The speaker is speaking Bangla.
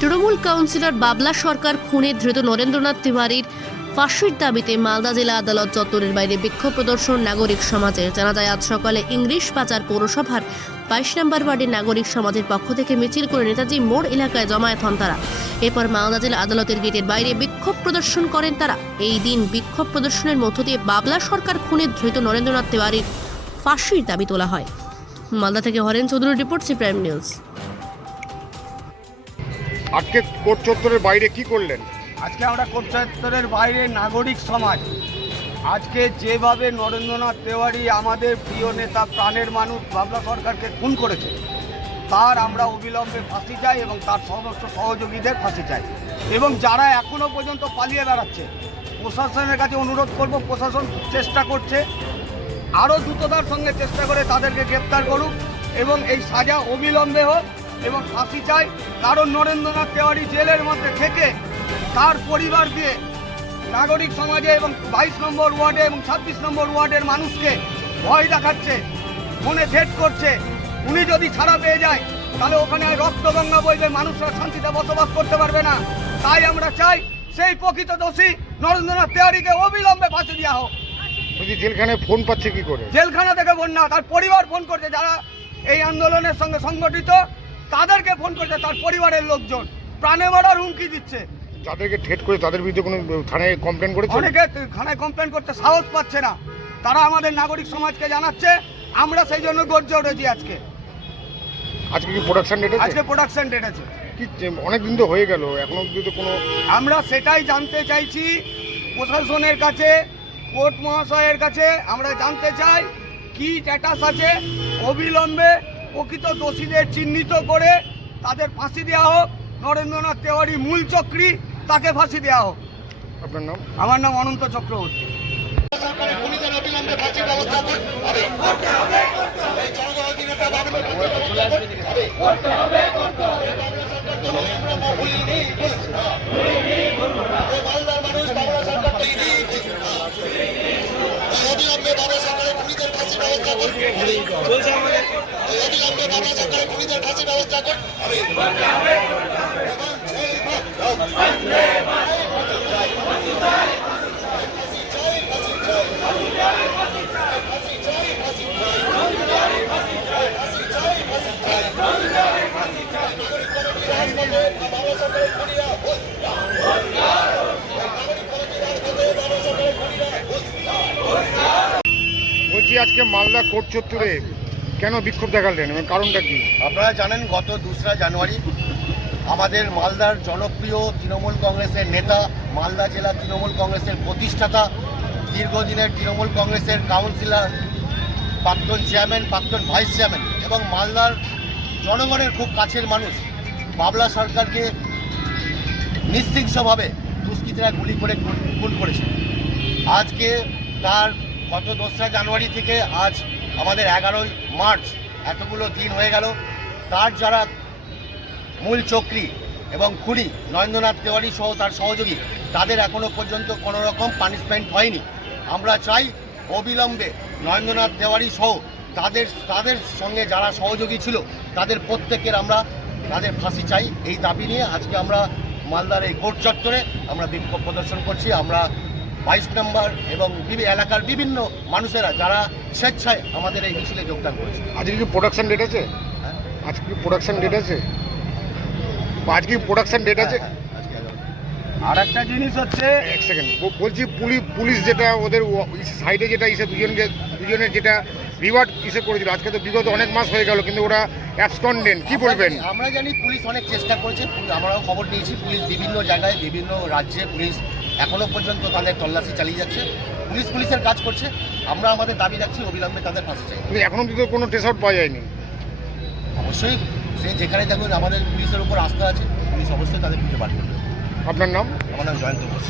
তৃণমূল কাউন্সিলর বাবলা সরকার খুনে ধৃত নরেন্দ্রনাথ তিওয়ারির ফাঁসির দাবিতে মালদা জেলা আদালত চত্বরের বাইরে বিক্ষোভ প্রদর্শন নাগরিক সমাজের জানা যায় আজ সকালে ইংলিশ বাজার পৌরসভার বাইশ নম্বর ওয়ার্ডের নাগরিক সমাজের পক্ষ থেকে মিছিল করে নেতাজি মোড় এলাকায় জমায়েত হন তারা এরপর মালদা জেলা আদালতের গেটের বাইরে বিক্ষোভ প্রদর্শন করেন তারা এই দিন বিক্ষোভ প্রদর্শনের মধ্য দিয়ে বাবলা সরকার খুনে ধৃত নরেন্দ্রনাথ তিওয়ারির ফাঁসির দাবি তোলা হয় মালদা থেকে হরেন চৌধুরীর রিপোর্ট সি প্রাইম নিউজ আজকে কোর্ট চত্বরের বাইরে কি করলেন আজকে আমরা কোর্ট চত্বরের বাইরে নাগরিক সমাজ আজকে যেভাবে নরেন্দ্রনাথ তেওয়ারি আমাদের প্রিয় নেতা প্রাণের মানুষ বাবলা সরকারকে খুন করেছে তার আমরা অবিলম্বে ফাঁসি চাই এবং তার সমস্ত সহযোগীদের ফাঁসি চাই এবং যারা এখনও পর্যন্ত পালিয়ে বেড়াচ্ছে প্রশাসনের কাছে অনুরোধ করব প্রশাসন চেষ্টা করছে আরও দ্রুততার সঙ্গে চেষ্টা করে তাদেরকে গ্রেপ্তার করুক এবং এই সাজা অবিলম্বে হোক এবং ফাঁসি চাই কারণ নরেন্দ্রনাথ তেওয়ারি জেলের মধ্যে থেকে তার পরিবার দিয়ে নাগরিক সমাজে এবং বাইশ নম্বর ওয়ার্ডে এবং ছাব্বিশ নম্বর ওয়ার্ডের মানুষকে ভয় দেখাচ্ছে মনে ভেট করছে উনি যদি ছাড়া পেয়ে যায় তাহলে ওখানে রক্তগঙ্গা বইবে মানুষরা শান্তিতে বসবাস করতে পারবে না তাই আমরা চাই সেই প্রকৃত দোষী নরেন্দ্রনাথ তেওয়ারিকে অবিলম্বে ফাঁসি দেওয়া হোক বলছি জেলখানায় ফোন পাচ্ছে কি করে জেলখানা থেকে ফোন না তার পরিবার ফোন করছে যারা এই আন্দোলনের সঙ্গে সংগঠিত তাদেরকে ফোন করছে তার পরিবারের লোকজন প্রাণে মারার হুমকি দিচ্ছে যাদেরকে ঠেট করে তাদের বিরুদ্ধে কোনো থানায় কমপ্লেন করেছে অনেকে থানায় কমপ্লেন করতে সাহস পাচ্ছে না তারা আমাদের নাগরিক সমাজকে জানাচ্ছে আমরা সেই জন্য গর্জে উঠেছি আজকে আজকে কি প্রোডাকশন ডেট আজকে প্রোডাকশন ডেট আছে কি অনেক দিন তো হয়ে গেল এখন অবধি তো কোনো আমরা সেটাই জানতে চাইছি প্রশাসনের কাছে কোর্ট মহাশয়ের কাছে আমরা জানতে চাই কি স্ট্যাটাস আছে অবিলম্বে প্রকৃত দোষীদের চিহ্নিত করে তাদের ফাঁসি দেওয়া হোক নরেন্দ্রনাথ তেওয়ারি মূল চক্রি তাকে ফাঁসি দেওয়া হোক আপনার নাম আমার নাম অনন্ত চক্রবর্তী চলছে আমাদের ব্যবস্থা করে খুনিদের ফাঁসির ব্যবস্থা আজকে মালদা কোর্ট চত্বরে কেন বিক্ষোভ দেখালেন এবং কারণটা কি আপনারা জানেন গত দোসরা জানুয়ারি আমাদের মালদার জনপ্রিয় তৃণমূল কংগ্রেসের নেতা মালদা জেলা তৃণমূল কংগ্রেসের প্রতিষ্ঠাতা দীর্ঘদিনের তৃণমূল কংগ্রেসের কাউন্সিলর প্রাক্তন চেয়ারম্যান প্রাক্তন ভাইস চেয়ারম্যান এবং মালদার জনগণের খুব কাছের মানুষ বাবলা সরকারকে নিশ্চিংসভাবে দুষ্কৃতীরা গুলি করে খুন করেছে আজকে তার গত দোসরা জানুয়ারি থেকে আজ আমাদের এগারোই মার্চ এতগুলো দিন হয়ে গেল তার যারা মূল চক্রী এবং খুনি নরেন্দ্রনাথ তেওয়ারি সহ তার সহযোগী তাদের এখনও পর্যন্ত কোনো রকম পানিশমেন্ট হয়নি আমরা চাই অবিলম্বে নরেন্দ্রনাথ তেওয়ারি সহ তাদের তাদের সঙ্গে যারা সহযোগী ছিল তাদের প্রত্যেকের আমরা তাদের ফাঁসি চাই এই দাবি নিয়ে আজকে আমরা মালদার এই কোর্ট চত্বরে আমরা বিক্ষোভ প্রদর্শন করছি আমরা বাইশ নম্বর এবং এলাকার বিভিন্ন মানুষেরা যারা স্বেচ্ছায় আমাদের এই মিছিলে যোগদান করেছে আজকে কি প্রোডাকশন ডেট আছে হ্যাঁ। আজকে কি প্রোডাকশন ডেট আছে আজকে প্রোডাকশন ডেট আছে হ্যাঁ, হ্যাঁ, আর একটা জিনিস হচ্ছে এক সেকেন্ড বলছি পুলিশ পুলিশ যেটা ওদের সাইডে যেটা ইসে দুজনকে দুজনের যেটা রিওয়ার্ড ইসে করেছিল আজকে তো বিগত অনেক মাস হয়ে গেল কিন্তু ওরা অ্যাবসকন্ডেন্ট কি বলবেন আমরা জানি পুলিশ অনেক চেষ্টা করেছে আমরাও খবর নিয়েছি পুলিশ বিভিন্ন জায়গায় বিভিন্ন রাজ্যে পুলিশ এখনও পর্যন্ত তাদের তল্লাশি চালিয়ে যাচ্ছে পুলিশ পুলিশের কাজ করছে আমরা আমাদের দাবি রাখছি অবিলম্বে তাদের ফাঁসি চাই এখনো কিন্তু কোনো টেস আউট পাওয়া যায়নি অবশ্যই সে যেখানে থাকবেন আমাদের পুলিশের উপর আস্থা আছে পুলিশ অবশ্যই তাদের খুঁজে বার করবে আপনার নাম আমার নাম জয়ন্ত ঘোষ